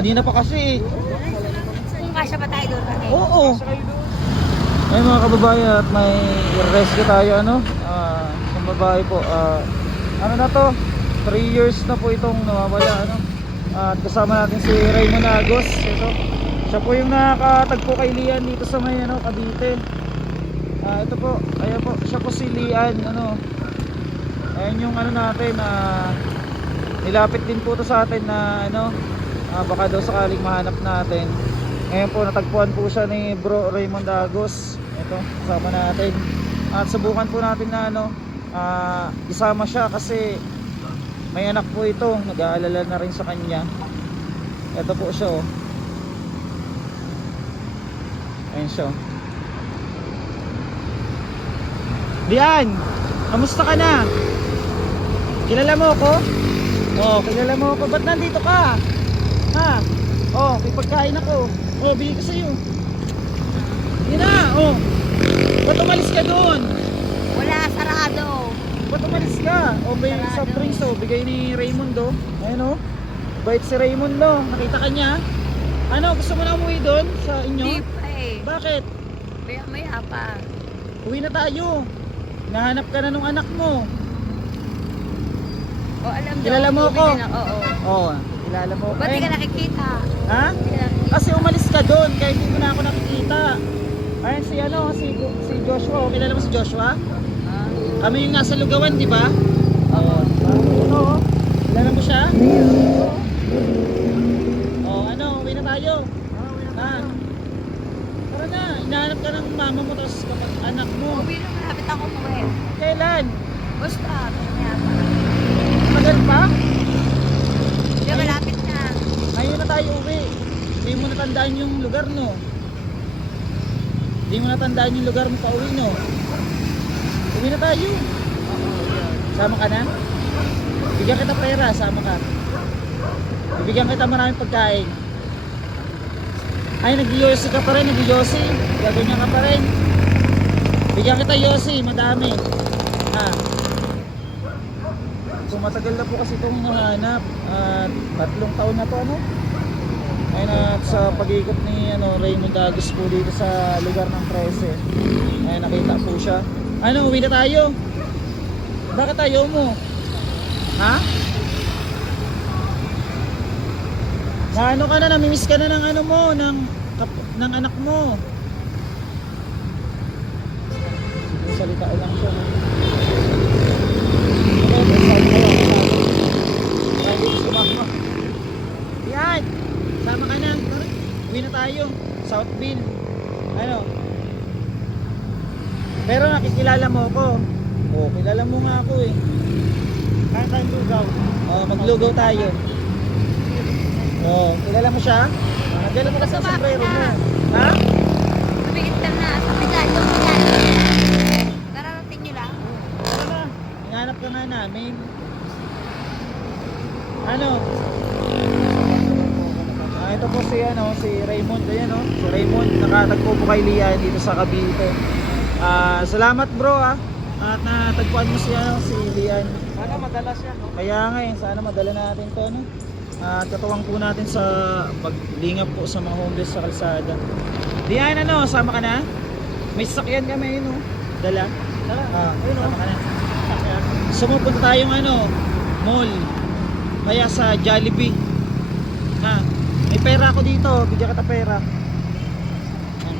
kanina pa kasi. Kung kasya pa tayo doon kami. Oo. Ay mga kababayan, at may rescue tayo ano. Isang babae po. Ano na to? 3 years na po itong nawawala ano. At kasama natin si Raymond Agos. Ito. Siya po yung nakakatagpo kay Lian dito sa may ano, Cavite. Ito po, ayan po, siya po si Lian ano. Ayan yung ano natin nilapit din po to sa atin na ano, baka daw sakaling mahanap natin. Ngayon po natagpuan po siya ni Bro Raymond Agos. Ito, kasama natin. At subukan po natin na ano, isama siya kasi may anak po ito, nag-aalala na rin sa kanya. Ito po siya oh. Ayan siya. Lian, kamusta ka na? Kilala mo ako? Oh, kilala mo ako. Ba't nandito ka? Ha? Oh, may pagkain ako. Oh, bili ko sa'yo. Yun na, oh. Ba't umalis ka doon? Wala, sarado. Ba't umalis ka? O may soft drinks oh, bigay ni Raymond oh. Ayun oh. Bait si Raymond no. Nakita ka niya. Ano, gusto mo na umuwi doon sa inyo? Hindi pa eh. Bakit? Maya pa. Uwi na tayo. Nahanap ka na nung anak mo. O alam daw, Kilala mo ako? Oo. Oo, kilala mo. Ba't di ka nakikita? Ha? Hindi ka nakikita. Kasi umalis ka doon kaya hindi mo na ako nakikita. Ayun si ano, si Joshua. Oh, kilala mo si Joshua? Kami yung nasa Lugawan, di ba? Oo. Ito oh. Kilala mo siya? Oh, ano, uwi na tayo. Tara na, hinahanap ka ng mama mo tapos kapag anak mo. Uwi na, malapit ako umuwi. Kailan? Basta, maya pa. Tagal pa? Hindi, malapit na. Ngayon na tayo uwi. Hindi mo natandaan yung lugar no. Hindi mo natandaan yung lugar mo pa uwi no. Uwi na tayo. Sama ka na? Bigyan kita pera, sama ka. Bibigyan kita maraming pagkain. Ay, nag-yosi ka pa rin, nag-yosi. Gaganyan ka pa rin. Bigyan kita yosi, madami. So matagal na po kasi itong hinahanap. 3 taon na to ano. Ayun at sa pag-ikot ni Raymond Agos po dito sa lugar ng 13. Ayun, nakita po siya. Ano, uwi na tayo. Bakit tayo mo? Ha? Na ano ka na, namimiss ka na ng ano mo, ng anak mo. Salita lang siya. Yan, sama ka na. Uwi na tayo. Southville. Ano? Pero nakikilala mo ako. Oh, kilala mo nga ako eh. Kaya tayong lugaw. Oh, maglugaw tayo. Oh, kilala mo siya? Nagdala mo kasi ang sombrero mo. Ha? Tumigit ka na. Sabi ka, ito ka na. Kararating nyo lang. Ano na? Hinahanap ka nga namin. Ano? Ito po si Raymond. Ayan oh. Si Raymond. Nakatagpo po kay Lian dito sa Cavite. Salamat bro at natagpuan mo si Lian. Sana madala siya no? Kaya nga eh, sana madala natin to no? At katuwang po natin sa paglingap po sa mga homeless sa kalsada. Lian ano, sama ka na? May sasakyan kami yun no? Dala? Ayun sama ka na. Sumupunta tayong mall. Kaya sa Jollibee. May pera ako dito, bigyan kita pera.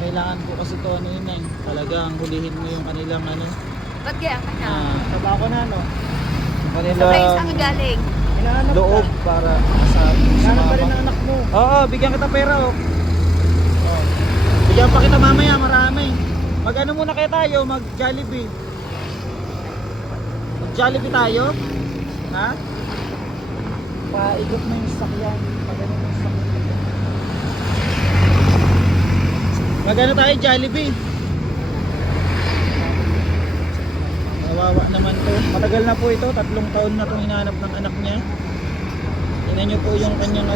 Kailangan po kasi ito yun eh. Talagang hulihin mo yung kanilang Ba't kaya ka na? trabaho na no. Sa kayo saan galing? Loob para sa pa rin ang anak mo. Oo, bigyan kita pera oh. Bigyan pa kita mamaya, marami. Mag-ano muna kaya tayo, mag Jollibee. Mag Jollibee tayo. Ha? Paikot mo yung sakyan. Pagano mo yung sakyan. Magano tayo Jollibee. Kawawa naman to. Matagal na po ito, 3 taon na itong hinahanap ng anak niya. Tingnan nyo po yung kanyang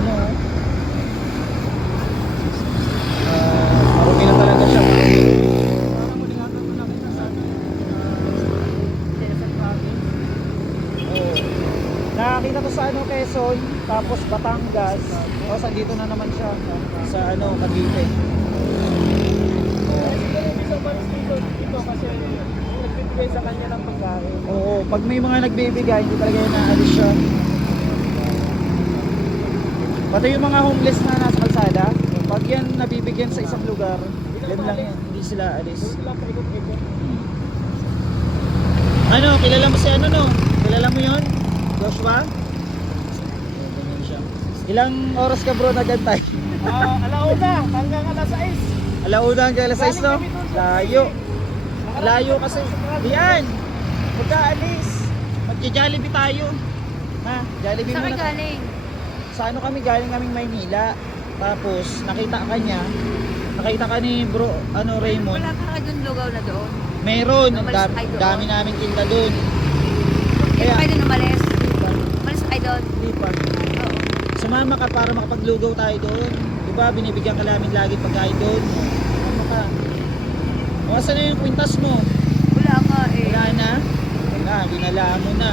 marumi na talaga siya. Nakakita ko sa ano, Quezon, tapos Batangas, tapos andito na naman siya sa ano, Cavite. Isang balis dito kasi nagbibigay sa kanya ng pagkain. Oo, pag may mga nagbibigay, hindi talaga yung naalis siya. Pati yung mga homeless na nasa kalsada, pag yan nabibigyan sa isang lugar, yan lang yan, hindi sila alis. Sila paikot-ikot. Ano, kilala mo si ano no? Kilala mo yon? Joshua? Ilang oras ka bro nagantay? Alauna, hanggang alas 6. Alauna hanggang alas 6 no? Layo. Layo kasi. Yan! Magkaalis. Magja-Jollibee tayo. Ha? Jollibee Saan muna. ka galing? Sa ano kami, galing kaming Maynila. Tapos nakita ka niya. Nakita ka ni bro, ano Raymond. Wala ka dun lugaw na doon. Meron, ang Umalis dami, tayo doon. dami naming tinda doon. Kaya Kaya- kayo dun umalis. Umalis kayo doon. Lipat. Oo. Sumama ka para makapaglugaw tayo doon. Diba, binibigyan ka namin lagi pagkain doon. Sumama ka. O, asan na yung kwintas mo? Wala nga eh. Wala na? Wala, binalaan mo na.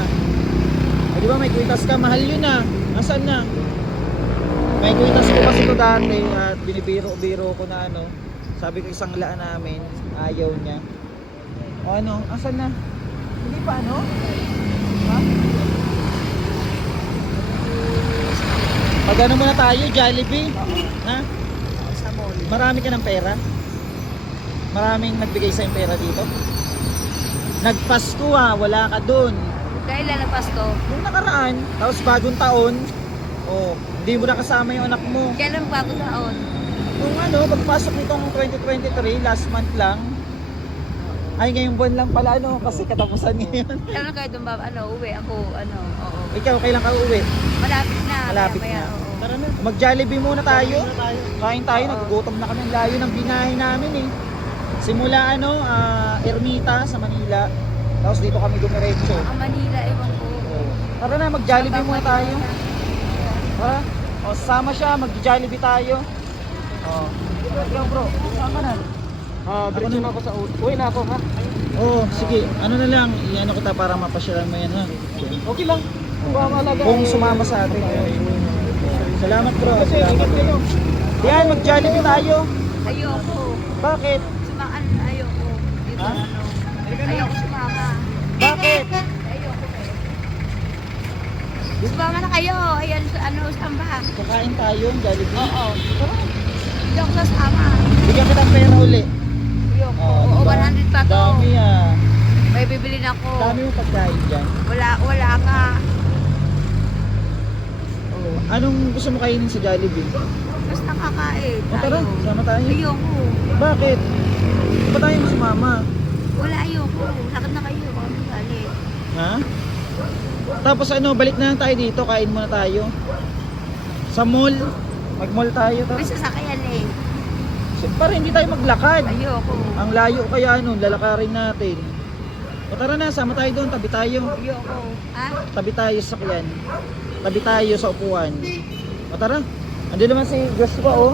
O, diba, may kwintas ka, mahal yun na. Asan na? May kwintas ko kasi ito dati at binibiro-biro ko na ano. Sabi ko isang laan namin, ayaw niya. O ano, asan na? Hindi pa ano? Ha? Pag ano muna tayo, Jollibee? Ha? Sa mall. Marami ka ng pera? Maraming nagbigay sa pera dito? Nagpasko wala ka dun. Kailan na Pasko? Nung nakaraan, tapos bagong taon, oh, hindi mo na kasama yung anak mo. Kailan bago taon? Kung ano, pagpasok nitong 2023, last month lang, ay ngayong buwan lang pala ano, kasi katapusan ngayon. Kailan kayo doon ba? Ano, uwi ako, ano, oo. Ikaw, kailan ka uwi? Malapit na. Malapit maya-maya, na. oo. Tara na, mag-Jollibee muna tayo. Tayo. Kain tayo, Oo. nagugutom na kami. Ang layo ng binahe namin eh. Simula ano, Ermita sa Manila. Tapos dito kami dumiretso. Ang Manila, ewan ko. Tara na, mag-Jollibee muna tayo. Ha? O, sama siya, mag-Jollibee tayo. O. Ikaw bro, saan ka na? Diretso na ako sa uwi na ako ha. Oo, sige. Ano na lang, i-ano kita para mapasyalan mo yan ha. Okay lang. Kung mamalaga. Kung sumama sa atin. Salamat bro. Kasi Salamat. ingat kayo. Yan, mag-Jollibee tayo. Ayoko. Bakit? Sumakan, ayoko. Dito, Ha? ano. Ayoko sumama. Bakit? Ayoko eh. Sumama na kayo. Ayan, ano, saan ba? Kakain tayo, Jollibee. Oo. Tara. Hindi ako sasama. Bigyan kita ng pera uli. Ayoko. Oh, Oo, diba? 100 pa to. Dami May bibilin ako. Dami yung pagkain dyan. Wala ka. Oh. Anong gusto mo kainin sa Jollibee? Basta kakain. O tara, Tayo. sama tayo. Ayoko. Bakit? Di ba tayo sumama? Wala, ayoko. Lakad na kayo. Baka magalit. Ha? Tapos ano, balik na lang tayo dito, kain muna tayo. Sa mall. Mag-mall tayo. May sasakyan eh. Para hindi tayo maglakad. Ayoko. Ang layo kaya ano, lalakarin natin. O tara na, sama tayo doon, tabi tayo. Ayoko. Ha? Tabi tayo sa sakyan. Tabi tayo sa upuan. O tara. Andun naman si Joshua oh.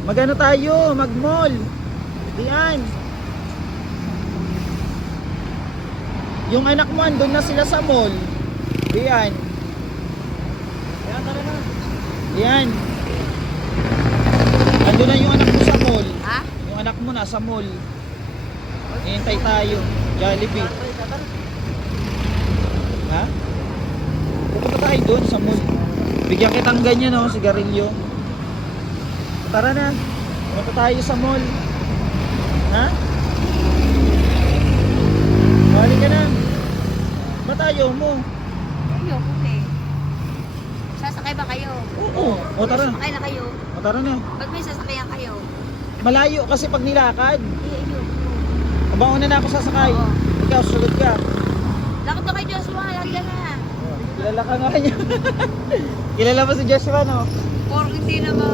Magano tayo, mag-mall. Diyan. Yung anak mo andun na sila sa mall. Diyan. Ayan, tara na. Diyan. Andun na yung anak mo sa mall. Ha? Yung anak mo nasa mall. Hintay tayo. Jollibee. Ha? Pupunta tayo doon sa mall. Bigyan kitang ganyan oh, sigarilyo. Tara na. Pupunta tayo sa mall. Ha? Balik ka na. Ba't ayaw mo? Ayoko eh. Sasakay ba kayo? Oo. O tara. Sasakay na kayo. O tara na. Ba't may sasakyan kayo? Malayo kasi pag nilakad. Ayoko. Mauna na ako sasakay. Oo. Ikaw, sulod ka. Lakad na kayo, Joshua. Lagyan na. Kilala ka nga niya. Kilala mo si Joshua, no? Or hindi na ba?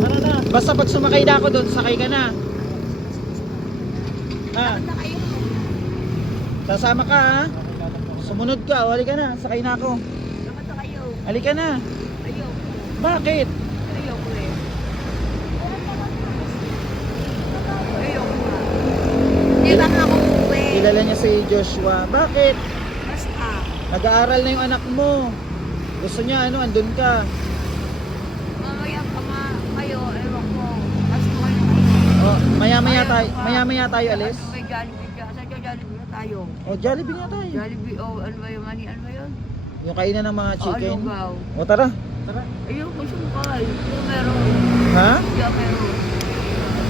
Ano na? Basta pag sumakay na ako doon, sakay ka na. Ha? Lakad na kayo. Sasama ka, ha? Sumunod ka. O, halika na. Sakay na ako. Lakad na kayo. Halika na. Ayoko. Bakit? Ayoko eh. Ayoko. Hindi ba nga ako uwi? Kilala niya si Joshua. Bakit? Basta. Nag-aaral na yung anak mo. Gusto niya ano, andun ka. Mamaya pa kayo, ewan ko. Kasi ko kayo na kayo. Oh, maya-maya tayo alis. Ano may Jollibee dyan? Saan yung Jollibee na tayo? Oh, Jollibee nga tayo. Jollibee, oh, ano ba yung mani? Ano ba yun? Yung kainan ng mga chicken. Lugaw. O tara. Tara. Ayun, kung sumakay. Yung meron. Ha? Yung meron.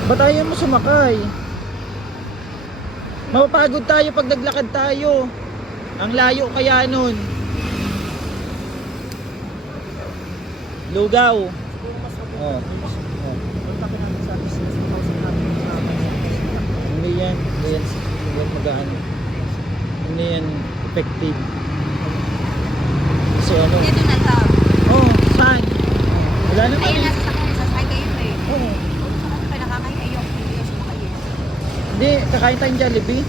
Ba't ayaw mo sumakay? Mapapagod tayo pag naglakad tayo. Ang layo kaya nun. Lugaw. Siguro mas mabuti. Oh. Oh. Kontakin natin sa business. Kausap natin sa Hindi yan. Hindi yan magaan. Hindi yan effective. Kasi ano? Dito na to. Oh, saan? Wala naman. Ayun, nasa sakay. Sasakay kayo eh. Oo. Kung saan kayo nakakaya, ayun. Hindi yung sumakay eh. Hindi, kakain tayong Jollibee.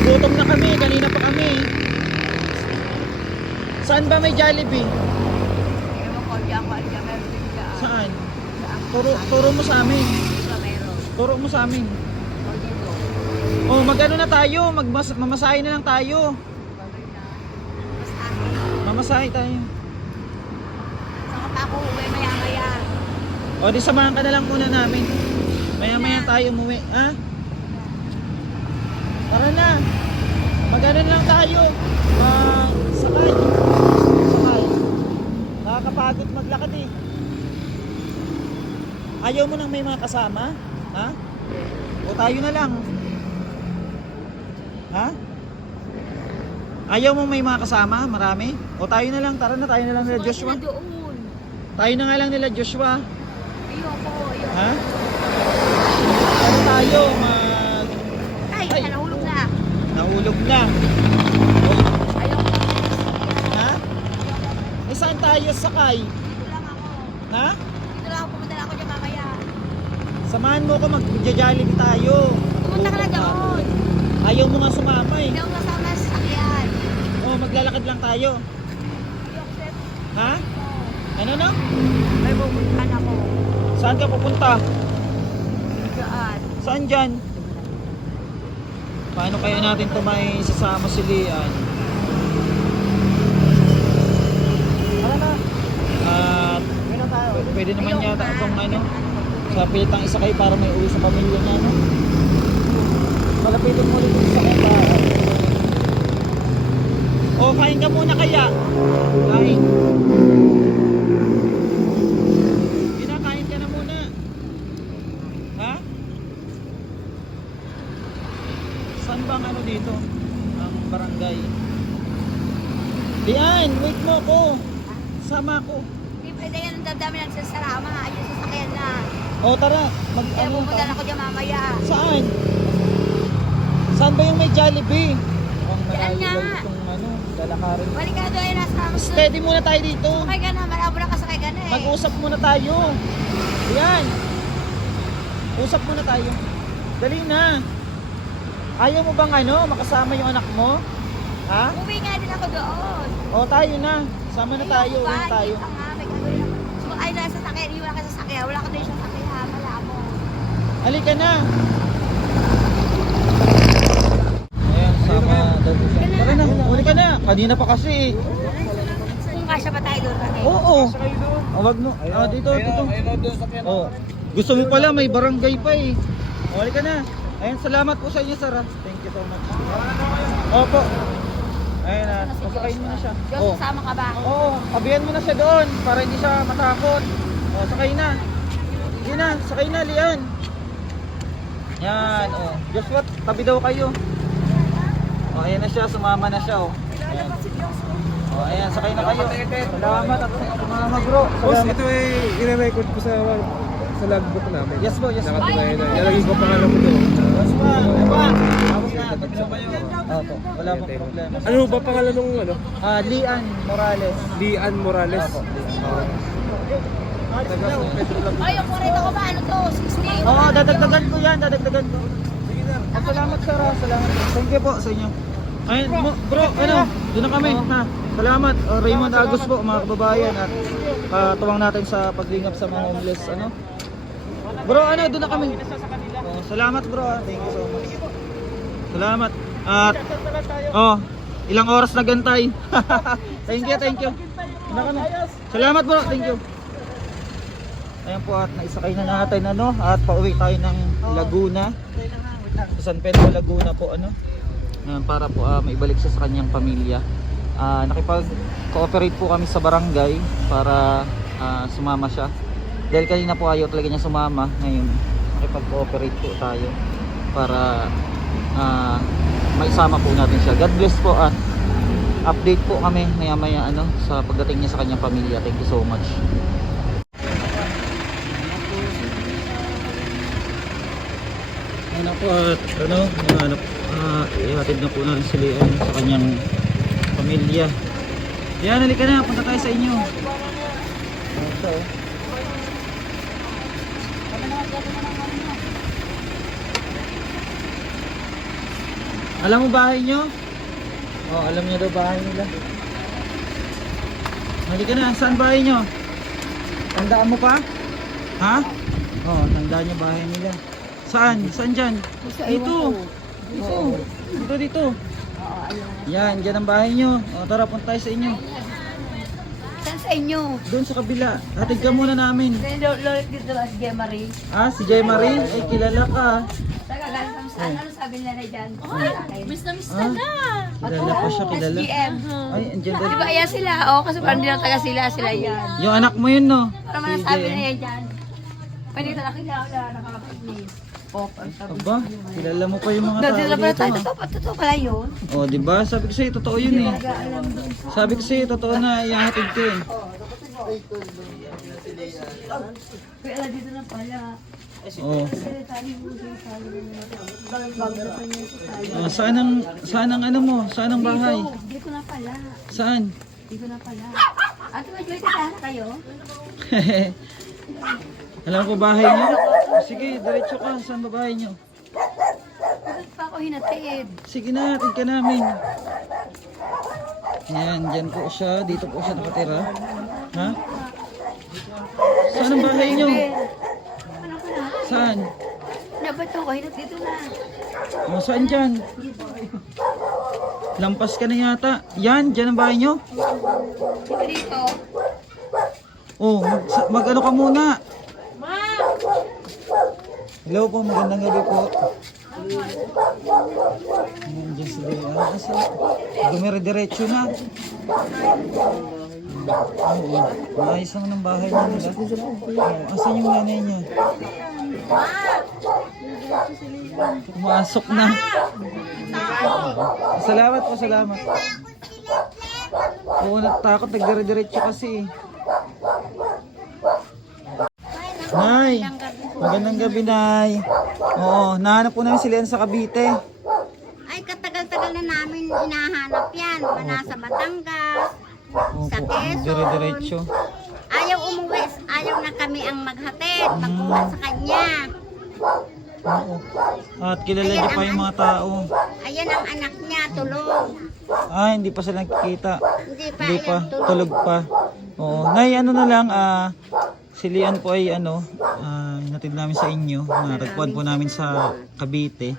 Nagugutom na kami, kanina pa kami. Saan ba may Jollibee? Ewan ko, diyan ko, diyan meron din dyan. Saan? Saan? Turo mo sa amin. Dito meron. Turo mo sa amin. O dito. Oh, magano na tayo, mamasahe na lang tayo. Bagay na. Mas akin. Mamasahe tayo. Saka pa ako uwi maya-maya. O, di samahan ka na lang muna namin. Maya-maya tayo umuwi, ha? Tara na. Magano na lang tayo. Sakay. Sakay. Nakakapagod maglakad eh. Ayaw mo nang may mga kasama? Ha? O tayo na lang. Ha? Ayaw mo may mga kasama? Marami? O tayo na lang. Tara na, tayo na lang nila Joshua. Saka doon. Tayo na nga lang nila Joshua. Ayoko, ayoko. Ha? Ano tayo? Ay, Ay. nahulog na. Nahulog na. Ayoko. Ha? Eh saan tayo sakay? Dito lang ako. Ha? Dito lang ako, pumunta lang ako dyan mamaya. Samahan mo ko, mag-Jollibee tayo. Pumunta ka na doon. Ayaw mo nga sumama eh. Hindi ako kasama sa sakyan. Oh, maglalakad lang tayo. Ayoko, sir. Ha? Ano no? May pupuntahan ako. Saan ka pupunta? Saan? Saan dyan? Paano kaya natin ito may sasama si Lian? Tara na. At Uwi na tayo. pwede naman yata itong ano, sa pilitang isakay para may uwi sa pamilya niya, no? Malapitin mo ulit yung isakay para. O, kain ka muna kaya. Kain. Kinakain ka na muna. Ha? Saan bang ano dito? Ang barangay. Diyan, wait mo ko. Sama ko. Hindi pwede yan ang dami ng sasarama. Ayun sa sakyan na. O tara, Kaya pupunta na ako dyan mamaya. Saan? Saan ba yung may Jollibee? Ang Diyan nga. itong ano, lalakarin. Balik ka na doon, nasa Steady muna tayo dito. sakay ka na, malabo na kasakay ka na eh. Mag-usap muna tayo. Yan. Usap muna tayo. Dali na. Ayaw mo bang ano, makasama yung anak mo? Ha? Uwi nga din ako doon. O tayo na. Sama na tayo. Ayoko Uwi ba? na tayo. Hindi ka nga, may gagawin ako. Sumakay na sa sakyan, iwan ka sa sakyan. Wala ka doon sa sakyan, malabo. Halika na. Ayan, sama daw siya. Tara na, uli ka na. Kanina pa kasi eh. Kung kasya pa tayo doon kami. Oo. Sa kayo doon. Wag mo. Dito, dito. Ayun doon sa kanya. Oh. Gusto mo pala may barangay pa eh. Uli ka na. Ayun, salamat po sa inyo, sir. Thank you so much. Opo. Ayun na, masakay mo na siya. Diyos, Oh. kasama ka ba? Oo, abihan mo na siya doon para hindi siya matakot. Oh, sakay na. Sige na, sakay na, Lian. Yan, oh. Joshua, tabi daw kayo. Oh, ayan na siya, sumama na siya, oh. Ayan. Oh, ayan, sakay na kayo. Salamat at sumama, bro. Boss, Salamat. ito ay ire-record ko sa logbook namin. Yes, bro, yes, bro. Nakatunayan na. Nalagay ko pangalan mo doon. Joshua, ay ba? Tawag na, tabi daw kayo. Opo, wala pong problema. Ano ba pangalan nung ano? Lian Morales. Lian Morales. Opo. Taga San Pedro lang. Ay, yung 40 ko ba? Ano to? 60? Oo, dadagdagan ko yan, dadagdagan ko. Salamat sir, salamat. Thank you po sa inyo. Ayun, bro, ano, doon na kami, ha. Salamat, Raymond Agus po, mga kababayan, at tuwang natin sa paglingap sa mga homeless, ano. Bro, ano, doon na kami. Salamat bro, ha. Thank you so much. Salamat. At, Ilang oras nagantay. Thank you, thank you. Naka na. Salamat po, thank you. Ayan po at naisakay na natin ano at pauwi tayo ng Laguna. San Pedro Laguna po ano. Ayan, para po maibalik siya sa kanyang pamilya. Nakipag-cooperate po kami sa barangay para sumama siya. Dahil kanina po ayaw talaga niya sumama. Ngayon nakipag-cooperate po tayo para maisama po natin siya. God bless po at update po kami maya-maya ano sa pagdating niya sa kanyang pamilya. Thank you so much. Ano po at ano, ihatid na po natin si Leon sa kanyang pamilya. Yan, halika na, punta tayo sa inyo. Ito. Alam mo bahay nyo? Oh, alam niyo daw bahay nila. Halika na, saan bahay nyo? Tandaan mo pa? Ha? Oh, tandaan niyo bahay nila. Saan? Saan dyan? Dito. Dito. Yan, dyan ang bahay nyo. O, tara, punta tayo sa inyo. Saan sa inyo? Doon sa kabila. Hatid ka muna namin. Lolit dito lang si Gia Marie. Ah, si Jay Marie? Ay, kilala ka. Saka galing kami saan? Ano sabi nila na dyan? Miss na miss Ah, kilala pa siya, kilala. SGM. Ay, andyan Di ba doon. ayan sila? Oo, kasi parang hindi lang taga sila yan. Yung anak mo yun, no? Para man sabi na yan dyan. Pwede ito nakilala, nakakapag-name. Aba, kilala mo pa yung mga tao Dati na pala tayo, dito. totoo pala yun. Oh, di ba? Sabi ko sa'yo, totoo yun eh. Alam doon. Sabi ko sa'yo, totoo na ihahatid ko eh. Kaya alam dito na pala. Oh. Kasi tayo buhay tayo. Bago na pa niya sa tayo. Saan ang ano mo? Saan ang bahay? Hindi ko na pala. Saan? Hindi ko na pala. Ate, may kasama kayo? Alam ko bahay niyo? Sige, diretso ka. Saan ba bahay niyo? Bakit pa ako hinatid? Sige na, hatid ka namin. Yan, dyan po siya. Dito po siya nakatira. Ha? Saan ang bahay niyo? Ano ko na? Saan? Dapat ako hinatid dito na. O, saan dyan? Lampas ka na yata. Yan, dyan ang bahay niyo? Dito dito. Oh, mag-ano ka muna. Hello po, magandang gabi po. Nandiyan si Leon. Dumire-diretso na. Oo, maayos lang ng bahay niya nila. Asan yung nanay niya? Pumasok na. Salamat po, salamat. Oo, natakot. Nagdire-diretso kasi. Nay, magandang gabi, Nay. Oo, nahanap po namin si Leon sa Cavite. Ay, katagal-tagal na namin hinahanap yan. Nasa Batangas, Opo, sa Quezon. dire-diretso. Ayaw umuwi. Ayaw na kami ang maghatid, magkuha sa kanya. Oo. At kilala niyo pa yung mga tao. Ayan ang anak niya, tulog. Ah, hindi pa sila nakikita. Hindi pa, ayan, tulog pa. Oo. Nay, ano na lang, si Leon po ay hinatid namin sa inyo. Natagpuan po namin sa Cavite.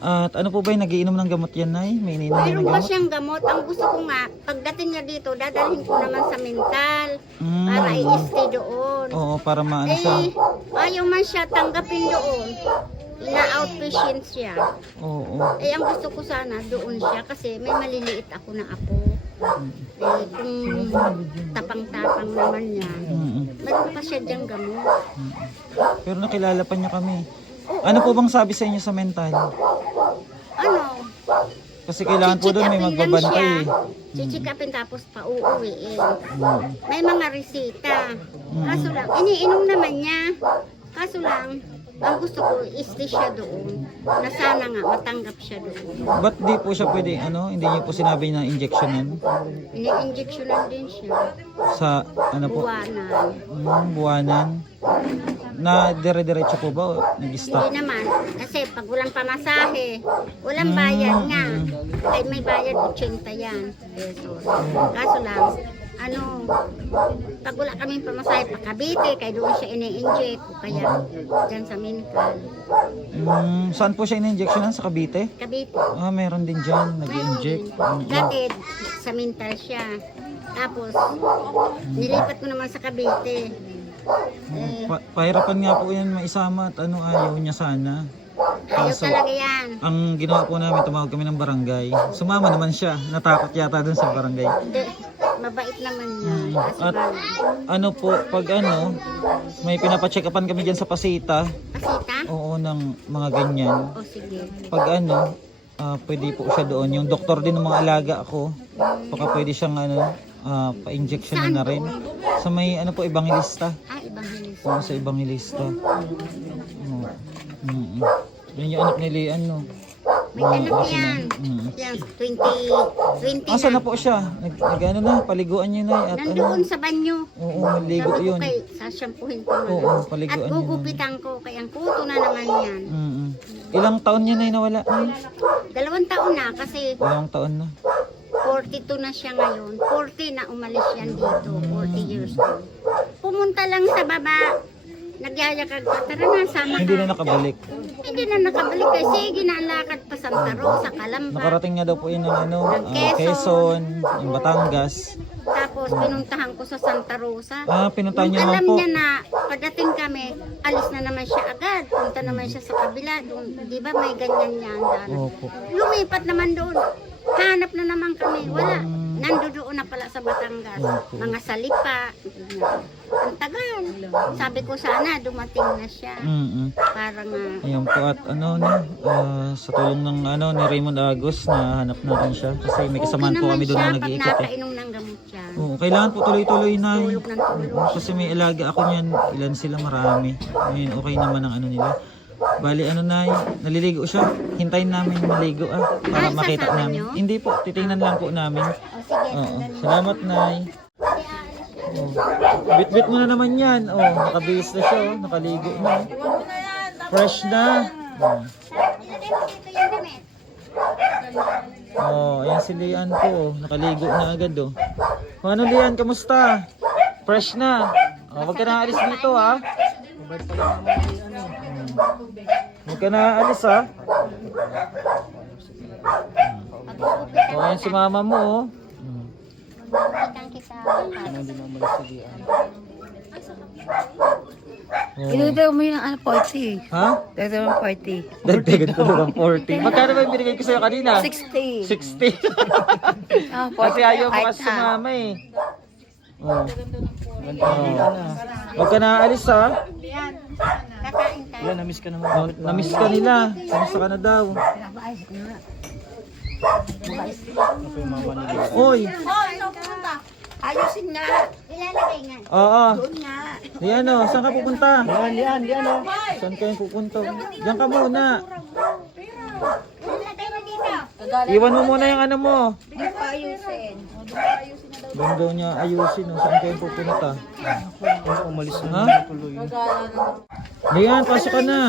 At ano po ba yung nagiinom ng gamot yan, Nay? May iniinom Mayroon ng ba gamot? siyang gamot? Ang gusto ko nga, pagdating niya dito, dadalhin ko naman sa mental para i-stay doon. Oo, para maano siya. Ayaw man siya tanggapin doon. Ina-outpatient siya. Oo. Ang gusto ko sana doon siya kasi may maliliit ako na apo. Kung tapang-tapang naman niya, meron pa siya diyang gamot. Pero nakilala pa niya kami. Ano po bang sabi sa inyo sa mental? Ano? Kasi kailangan po doon may magbabantay eh. Chichikapin tapos pauuwiin. May mga resita. Kaso lang, iniinom naman niya. Kaso lang, ang gusto ko i-stay siya doon. Na sana nga matanggap siya doon. Ba't di po siya pwede, hindi niyo po sinabi na injectionan? Ini-injectionan din siya. Sa, ano po? Buwanan. Buwanan. Na dire-diretso po ba o nag-stop? Hindi naman. Kasi pag walang pamasahe, walang bayad nga. Ay may bayad 80 yan. Pesos. Kaso lang, pag wala kaming pamasahe pa Cavite, kaya doon siya ini-inject o kaya dyan sa Mincal. Saan po siya in-injectionan? Sa Cavite? Cavite. Ah, meron din dyan. Nag-inject. Dati sa Mincal siya. Tapos, nilipat ko naman sa Cavite. Pahirapan nga po yan maisama at ayaw niya sana. Ayaw Kaso, talaga yan. ang ginawa po namin, tumawag kami ng barangay. Sumama naman siya. Natakot yata dun sa barangay. Hindi, mabait naman yan. Kaso At lang, po, pag may pinapacheck-upan kami dyan sa Pasita. pasita? Oo, ng mga ganyan. O sige. Pag pwede po siya doon. Yung doktor din ng mga alaga ako. Baka pwede siyang pa-injection na rin. Sa may Evangelista. Ibanghelista. Oo, sa Evangelista. Oo. Yan yung anak ni Lian, no? May anak yan. Yan, 20 Asa na. na po siya? Paliguan niya na. At Nandoon sa banyo. Oo, maligo Sabi ko yun. kay, sasampuhin ko na. Oo, At paliguan niya. gugupitan ko, kaya ang kuto na naman yan. Ilang taon niya na nawala? 2 taon na kasi Ilang taon na? 42 na siya ngayon. 40 na umalis yan dito. 40 years old. Pumunta lang sa baba. Nagyayakag pa. Tara na, sama Hindi ka. na nakabalik. Hindi na nakabalik kasi ginalakad pa Santa Rosa, Calamba. Nakarating nga daw po yun ng Ng Quezon. Quezon, yung Batangas. Tapos pinuntahan ko sa Santa Rosa. Pinuntahan Nung niyo naman alam po. niya na pagdating kami, alis na naman siya agad. Punta naman siya sa kabila. Doon, di ba may ganyan yan. Opo. Lumipat naman doon. Hanap na naman kami. Wala. Nandoon na pala sa Batangas. Opo. Mga salipa. Ang tagal. Sabi ko sana dumating na siya. Para nga. Ayan po at sa tulong ng ni Raymond Agos na hanap natin siya kasi may kasamaan po kami doon na nag-iikot. Pag nakainom ng gamot siya. Oo, kailangan po tuloy-tuloy na. Tulog ng tulog. Kasi may alaga ako niyan, ilan sila marami. Ayun, okay naman ang nila. Bali naliligo siya. Hintayin namin maligo para makita sasama namin. niyo? Hindi po, titingnan lang po namin. O sige, Oo. sandali. Salamat, Nay. Oh. Bit-bit mo na naman yan. Oh, nakabihis na siya, nakaligo na. Fresh na. Oh. Ilagay mo dito yung damit. Oh, ayan si Lian po. Nakaligo na agad oh. Ano Lian, kamusta? Fresh na. Oh, wag ka na alis dito ha. Wag ka na alis ha. Oh, ayan si mama mo oh. Kitang kita. Inudog mo yung 40. Ha? Dagdag mo 40. Dagdagan ko ng 40. Magkano ba yung binigay ko sa'yo kanina? 60. 60. Ah, Kasi ayaw mo kahit kasi sumama eh. Oh. Huwag ka na aalis ha. Kakain tayo. Na-miss ka naman. Oh, na-miss ka nila. Kamusta ka na daw? Oy. Ayusin nga. Ilalagay nga. Oo. Doon nga. Lian oh, saan ka pupunta? Lian, oh. Saan kayo pupunta? Diyan ka muna. Ilalagay mo dito. Iwan mo muna yung mo. Hindi pa ayusin. Doon daw niya ayusin. Oh. Saan kayo pupunta? Umalis Ha? Lian, pasok ka na.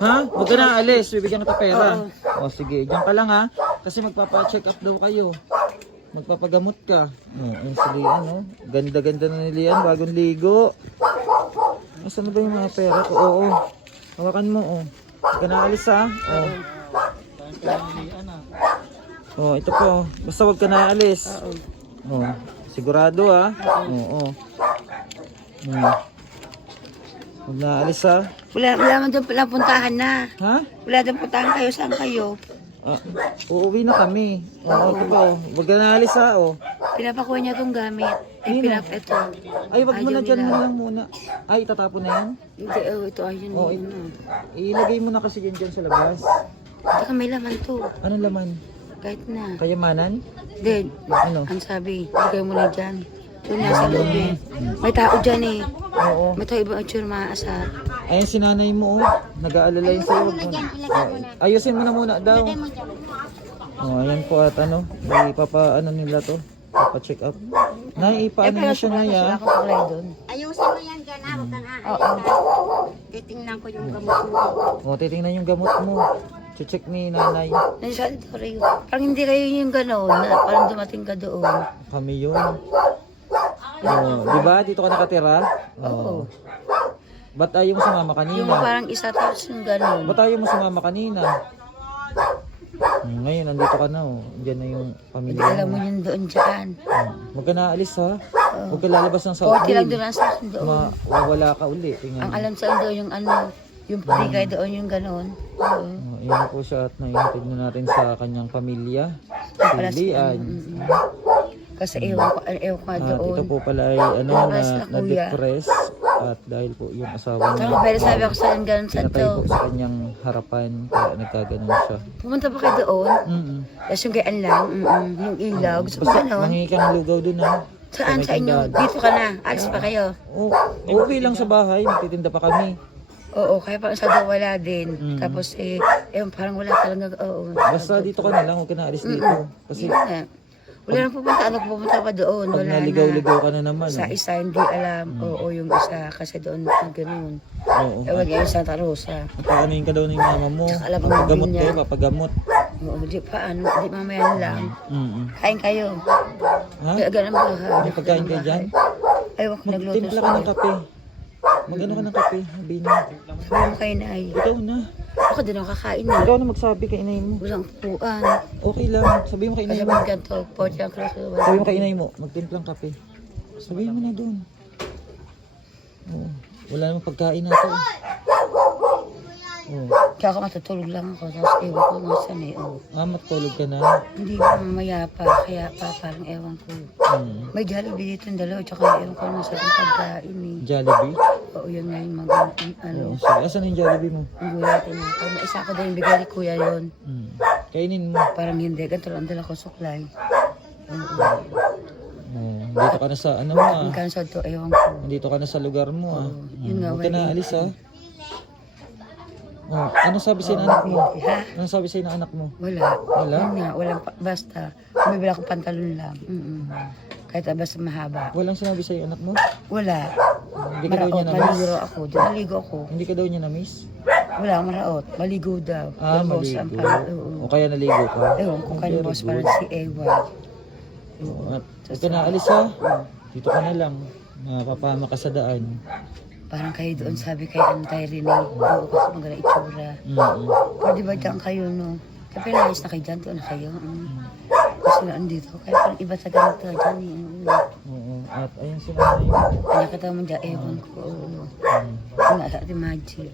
Ha? Huwag ka na alis. Bibigyan kita pera. O sige, diyan ka lang ha. Kasi magpapa-check up daw kayo. Magpapagamot ka. Ayun si Lian oh. Ganda-ganda na ni Lian. Bagong ligo. Nasaan na ba yung mga pera ko? Oo. Hawakan mo oh. Huwag ka na alis ha. Oh. Oh, ito po. Basta huwag ka na alis. Oh. Sigurado ha. Oo. Huwag na alis ha. Wala man doon pala puntahan na. Ha? Wala doon puntahan kayo. Saan kayo? Uuwi na kami. Oo, ito po. Huwag ka na alis ha. Oh. Pinapakuha niya itong gamit. Ayun na. Ito. Ay, wag mo na Ayaw dyan nila. mo lang muna. Ay, itatapon na yan. Hindi, ito ayun. Oo, ilagay mo na kasi dyan sa labas. Saka may laman to. Anong laman? Kahit na. Kayamanan? Then, Ano? ang sabi, ilagay mo na dyan. Doon nasa loob eh. May tao dyan eh. Oo. May tao ibang itsura maaasar. Ayan si nanay mo oh. Nag-aalala yung sa'yo. Wag mo na. Oh, ayusin mo na muna daw. Ilagay mo dyan. Oh, ayan po at nila to. Papa-check up. Nay, ipaano na siya na ya? Ako paglay doon. Ayusin mo yan dyan ha. Huwag kang aalis. Titingnan ko yung gamot mo. Oh, titingnan yung gamot mo. check ni nanay. Nasabi ko rin. Parang hindi kayo yung gano'n, na parang dumating ka doon. Kami yun. Di ba? Dito ka nakatira? Oo. Ba't ayaw mo sumama Yung kanina? parang isa tapos yung gano'n. Ba't ayaw mo sumama kanina? Ngayon, nandito ka na oh. Diyan na yung Hindi pamilya alam mo yun doon dyan. Huwag ka naalis ha. Huwag ka lalabas ng South Konti lang Lane. doon ang sa akin doon. Mawawala ka uli. Tingnan Ang mo. alam sa doon yung ano, yung paligay doon yung gano'n. Oo. Iyan po siya at naiintid na natin sa kanyang pamilya. Pala Si Lian. Kasi ewan ko nga At doon. ito po pala ay ano Depressed na kuya. na-depress. At dahil po yung asawa niya. Tama, pero sabi ako sa gano'n sa Pinatay to. po sa kanyang harapan. Kaya nagkaganon siya. Pumunta pa kayo doon. Mm-mm. Tapos yung gayaan lang, yung ilaw. Gusto ko Basta gano'n. mangingi kang lugaw dun ha. Saan sa inyo? Dito. Dito ka na. Alis pa kayo. Uuwi lang sa bahay. Magtitinda pa kami. Oo, kaya parang sa doon wala din. Mm. Tapos parang wala talaga. Oo. Basta dito ka na lang. Huwag ka na alis dito. Kasi Yun nga. Wala nang pupunta. Ano pupunta pa doon? pag Wala naligaw-ligaw na. ka na naman. Sa isa hindi alam. Oo, yung isa. Kasi doon gano'n. Oo. Ewan yung Santa Rosa. Papaanoin ka daw ng mama mo. Tsaka alam mo Papagamot niya. kayo, papagamot. Oo, di pa ano. Di mamaya na lang. Mm-mm. Kain kayo. Ha? Kaya ganun ba? May pagkain kayo dyan? Ewan ko nagluto Magtimpla ka ng kape. Mag-ano ka ng kape? Sabi niya. Sabi mo kayo na ay. Ikaw na. Ako din ako kakain na. Ikaw na magsabi kay inay mo. Walang puan. Okay lang. Sabi mo kay Kasi inay mo. pag ganito, porte ang kraso. Sabi mo kay inay mo. Magtimplang kape. Sabihin mo na doon. Oo. Wala namang pagkain natin. Oo. Kaya ako matutulog lang ako. Tapos ewan ko nga saan eh. Oh. Matulog ka na. Hindi pa mamaya pa. Kaya pa parang ewan ko. May Jollibee dito yung dalawa. Tsaka ewan ko nung saan pagkain eh. Jollibee? Oo, yun nga yung ano. Oo. Sige, asan yung Jollibee mo? Ang gulatin na. Pag may isa ko daw yung bigay ni kuya yun. Kainin mo. Parang hindi. Ganito lang dala ko suklay. Oo. Dito ka na sa ano mo Ang kansod to, ewan ko. Dito ka na sa lugar mo Yun nga, Huwag ka na wala. alis ano sabi sa'yo ng anak mo? Ha? Ano sabi sa'yo ng anak mo? Wala. Wala? Yun nga, walang basta. Bumibila akong pantalon lang. Kahit basta mahaba. Walang sinabi sa'yo anak mo? Wala. Hindi ka daw niya Maraot, na-miss? maligo ako. Di maligo ako. Hindi ka daw niya na-miss? Wala, maraot. Maligo daw. Yung boss ang maligo. parang, oo. O kaya naligo ka? Ewan kung kayo Very boss good. parang si Ewa. At huwag ka na alis ha? Dito ka na lang. Mapapama ka sa daan. Parang kayo doon sabi kay Antay Rene. Oo, kasi maganda itsura. Pero di ba dyan kayo, no? Kaya pinayos na kayo dyan, doon na kayo. Kasi na andito. Kaya parang iba sa ganito dyan eh. Oo. At ayun si nanay. Nakita mo dyan, ewan ko. Oo. Nga sa ating magic.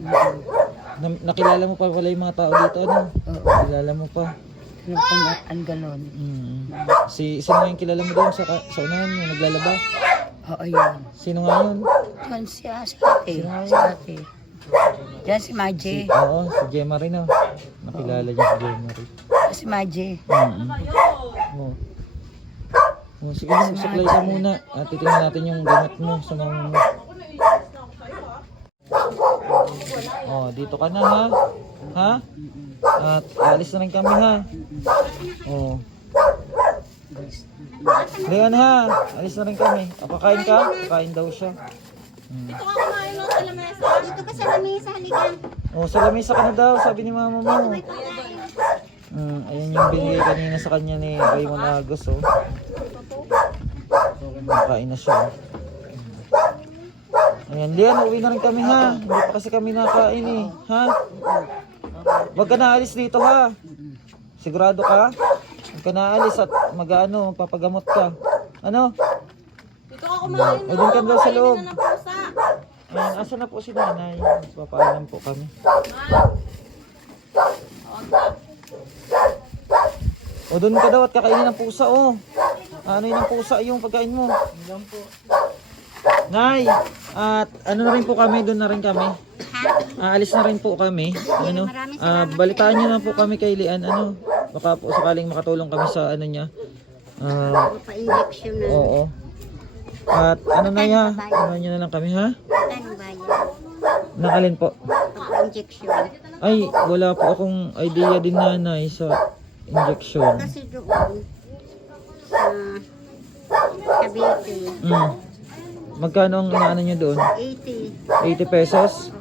Nakilala mo pa wala yung mga tao dito ano? Oo. Kilala mo pa. Ano pa nga, ang galon. Sino nga yung kilala mo doon sa unahan yung naglalaba? Oo, yun. Sino nga yun? Yun siya, si ate. Si ate. Diyan si Maji. Oo, si Gemma rin oh. Nakilala niya si Gemma rin. Si Maji. Oo. Oh, sige na, suklay ka muna. At titingnan natin yung gamot mo sa mga mo. Oh, dito ka na ha? Ha? At alis na rin kami ha? Oh. Leon ha? Alis na rin kami. Kakain ka? Kakain daw siya. Dito ka sa lamesa, halika. Oh, sa lamesa ka na daw, sabi ni mama mo. Ayan yung binigay kanina sa kanya ni Raymond Agos, oh. Nakain na siya. Ayan, Lian, uwi na rin kami ha. Hindi pa kasi kami nakain eh. Ha? Huwag ka na alis dito ha. Sigurado ka? Huwag ka na alis at mag-ano, magpapagamot ka. Ano? Dito ka kumain. O, doon ka daw sa loob. Ng pusa. Ayan, asa na po si nanay? Papaalam po kami. O, doon ka daw at kakainin ng pusa, oh. Ano yun ang pusa yung pagkain mo? Nay, at ano na rin po kami, doon na rin kami. Alis na rin po kami. Ano? Balitaan niyo na po kami kay Lian, ano? Baka po sakaling makatulong kami sa ano niya. Pa-injection na. Oo. At ano na ya? Ano niyo na lang kami, ha? Ano ba yan? Nakalin po. Pa-injection. Ay, wala po akong idea din nanay sa injection. Kasi doon, sa Cavite, Magkano ang inaano nyo doon? 80. 80 pesos?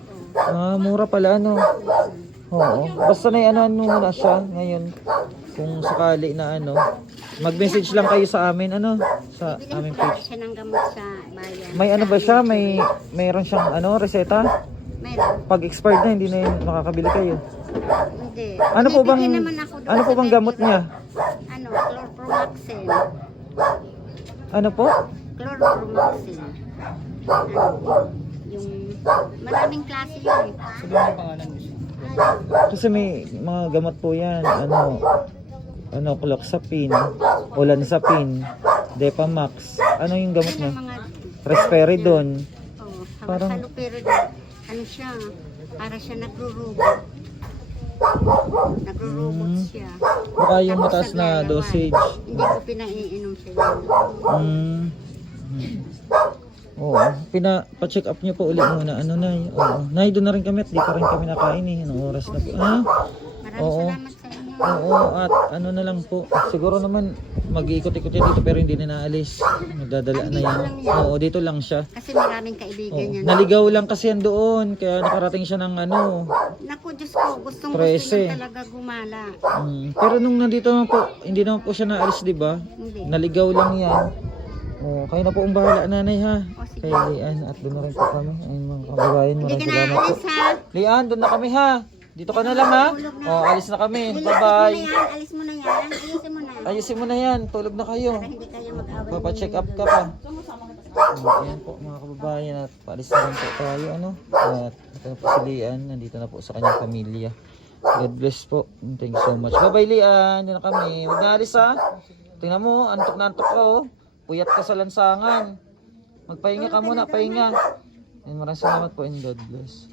Mura pala ano. Oo. Basta na ano muna siya ngayon. Kung sakali na ano, mag-message lang kayo sa amin ano, sa Bibili aming ko lang page. siya ng gamot sa bayan. May ano Sa ba siya? amin. Mayroon siyang ano, reseta? Mayroon. Pag expired na hindi na yun makakabili kayo. Hindi. Ano po bang Bibigyan naman ako doon ano po sa bang gamot Mercury. niya? Ano, chlorpromazine. Ano po? Chlorpromazine. Ano, yung maraming klase yun eh. Sabi mo yung pangalan mo siya. Kasi may mga gamot po 'yan, ano cloxapine, olanzapine, Depamax. Ano yung gamot Yan niya? ang mga Risperidone. oh, Parang- parang pero ano siya, para siya nagrurubot. Nagrurubot siya. Baka yung Tapos mataas na naglalawan. dosage. Hindi ko pinaiinom siya. Mm. Oo, pina-check up niyo po ulit muna. Ano Nay? Oo. Nay, doon na rin kami at di pa rin kami nakain eh. Anong oras na po? Ah? Maraming Oo. salamat sa inyo. Oo, at ano na lang po. Siguro naman mag-iikot-ikot yan dito pero hindi na naalis. Magdadala na yan. Oo, dito lang siya. Kasi maraming kaibigan Oo. niya. Naligaw lang kasi yan doon. Kaya nakarating siya ng ano. Naku, Diyos ko, gustong gusto Prese. niya talaga gumala. Pero nung nandito naman po, hindi naman po siya naalis, di ba? Hindi. Naligaw lang yan. Oh, kayo na po ang bahala, nanay ha. O, sige. Kay Lian at doon na rin po kami. Ayun mga kababayan, Hindi maraming ka na salamat po. alis ha. Lian, doon na kami ha. Dito ka na lang ha. Oh, alis na kami. Bye-bye. Alis mo na yan. Alisin mo na. Ayusin mo na yan. Tulog na kayo. Para hindi kayo mag-away. Papacheck up ka pa. Ayan po mga kababayan at paalis na rin po tayo. Ano? At ito na po si Lian. Nandito na po sa kanyang pamilya. God bless po. Thank you so much. Bye-bye Lian. Diyan na kami. Huwag na alis ha. Tingnan mo. Antok na antok ka oh. Puyat ka sa lansangan. Magpahinga ka muna. Pahinga. And maraming salamat po and God bless.